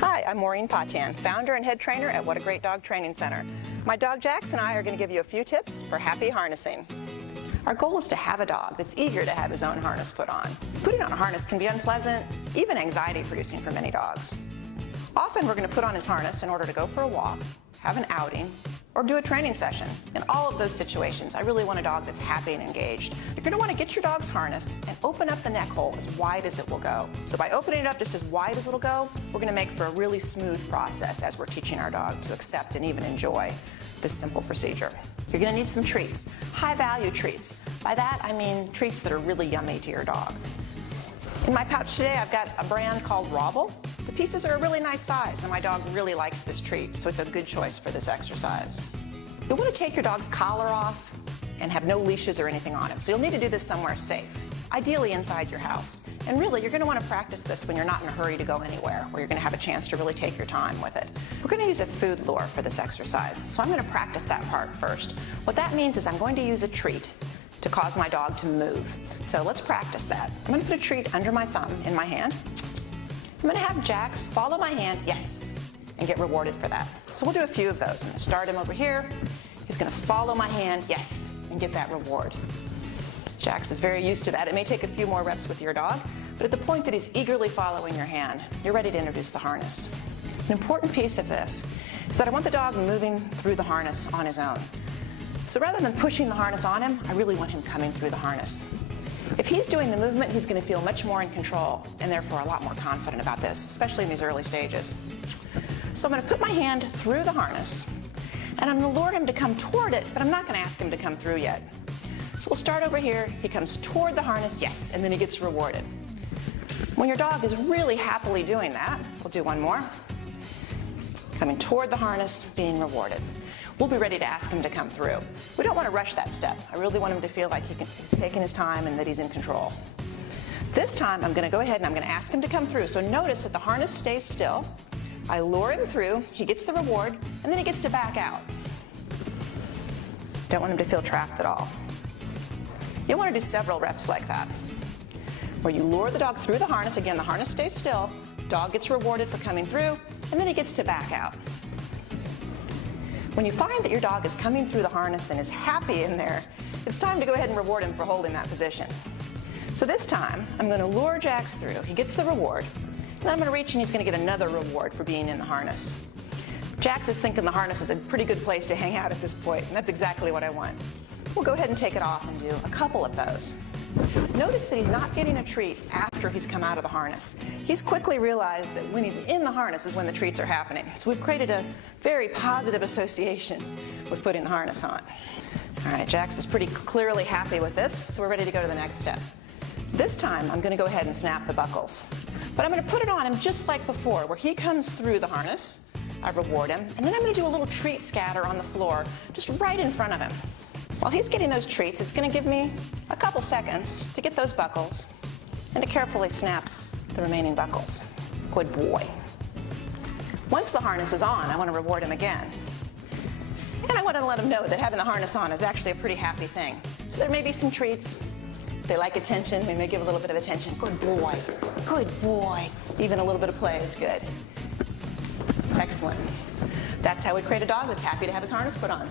Hi, I'm Maureen Patan, founder and head trainer at What a Great Dog Training Center. My dog Jax and I are going to give you a few tips for happy harnessing. Our goal is to have a dog that's eager to have his own harness put on. Putting on a harness can be unpleasant, even anxiety-producing for many dogs. Often we're going to put on his harness in order to go for a walk, have an outing, or do a training session. In all of those situations, I really want a dog that's happy and engaged. You're going to want to get your dog's harness and open up the neck hole as wide as it will go. So by opening it up just as wide as it'll go, we're going to make for a really smooth process as we're teaching our dog to accept and even enjoy this simple procedure. You're going to need some treats, high-value treats. By that, I mean treats that are really yummy to your dog. In my pouch today, I've got a brand called Robble. The pieces are a really nice size, and my dog really likes this treat, so it's a good choice for this exercise. You'll want to take your dog's collar off and have no leashes or anything on him, so you'll need to do this somewhere safe, ideally inside your house. And really, you're going to want to practice this when you're not in a hurry to go anywhere, where you're going to have a chance to really take your time with it. We're going to use a food lure for this exercise, so I'm going to practice that part first. What that means is I'm going to use a treat to cause my dog to move. So let's practice that. I'm going to put a treat under my thumb in my hand. I'm going to have Jax follow my hand, yes, and get rewarded for that. So we'll do a few of those. I'm going to start him over here. He's going to follow my hand, yes, and get that reward. Jax is very used to that. It may take a few more reps with your dog, but at the point that he's eagerly following your hand, you're ready to introduce the harness. An important piece of this is that I want the dog moving through the harness on his own. So rather than pushing the harness on him, I really want him coming through the harness. If he's doing the movement, he's going to feel much more in control and therefore a lot more confident about this, especially in these early stages. So I'm going to put my hand through the harness and I'm going to lure him to come toward it, but I'm not going to ask him to come through yet. So we'll start over here. He comes toward the harness, yes, and then he gets rewarded. When your dog is really happily doing that, we'll do one more. Coming toward the harness, being rewarded. We'll be ready to ask him to come through. We don't want to rush that step. I really want him to feel like he's taking his time and that he's in control. This time, I'm going to go ahead and I'm going to ask him to come through. So notice that the harness stays still. I lure him through, he gets the reward, and then he gets to back out. Don't want him to feel trapped at all. You'll want to do several reps like that, where you lure the dog through the harness. Again, the harness stays still, dog gets rewarded for coming through, and then he gets to back out. When you find that your dog is coming through the harness and is happy in there, it's time to go ahead and reward him for holding that position. So this time, I'm going to lure Jax through. He gets the reward. Then I'm going to reach and he's going to get another reward for being in the harness. Jax is thinking the harness is a pretty good place to hang out at this point, and that's exactly what I want. We'll go ahead and take it off and do a couple of those. Notice that he's not getting a treat after he's come out of the harness. He's quickly realized that when he's in the harness is when the treats are happening. So we've created a very positive association with putting the harness on. All right, Jax is pretty clearly happy with this, so we're ready to go to the next step. This time, I'm going to go ahead and snap the buckles. But I'm going to put it on him just like before, where he comes through the harness, I reward him, and then I'm going to do a little treat scatter on the floor, just right in front of him. While he's getting those treats, it's going to give me a couple seconds to get those buckles and to carefully snap the remaining buckles. Good boy. Once the harness is on, I want to reward him again. And I want to let him know that having the harness on is actually a pretty happy thing. So there may be some treats. If they like attention, we may give a little bit of attention. Good boy. Good boy. Even a little bit of play is good. Excellent. That's how we create a dog that's happy to have his harness put on.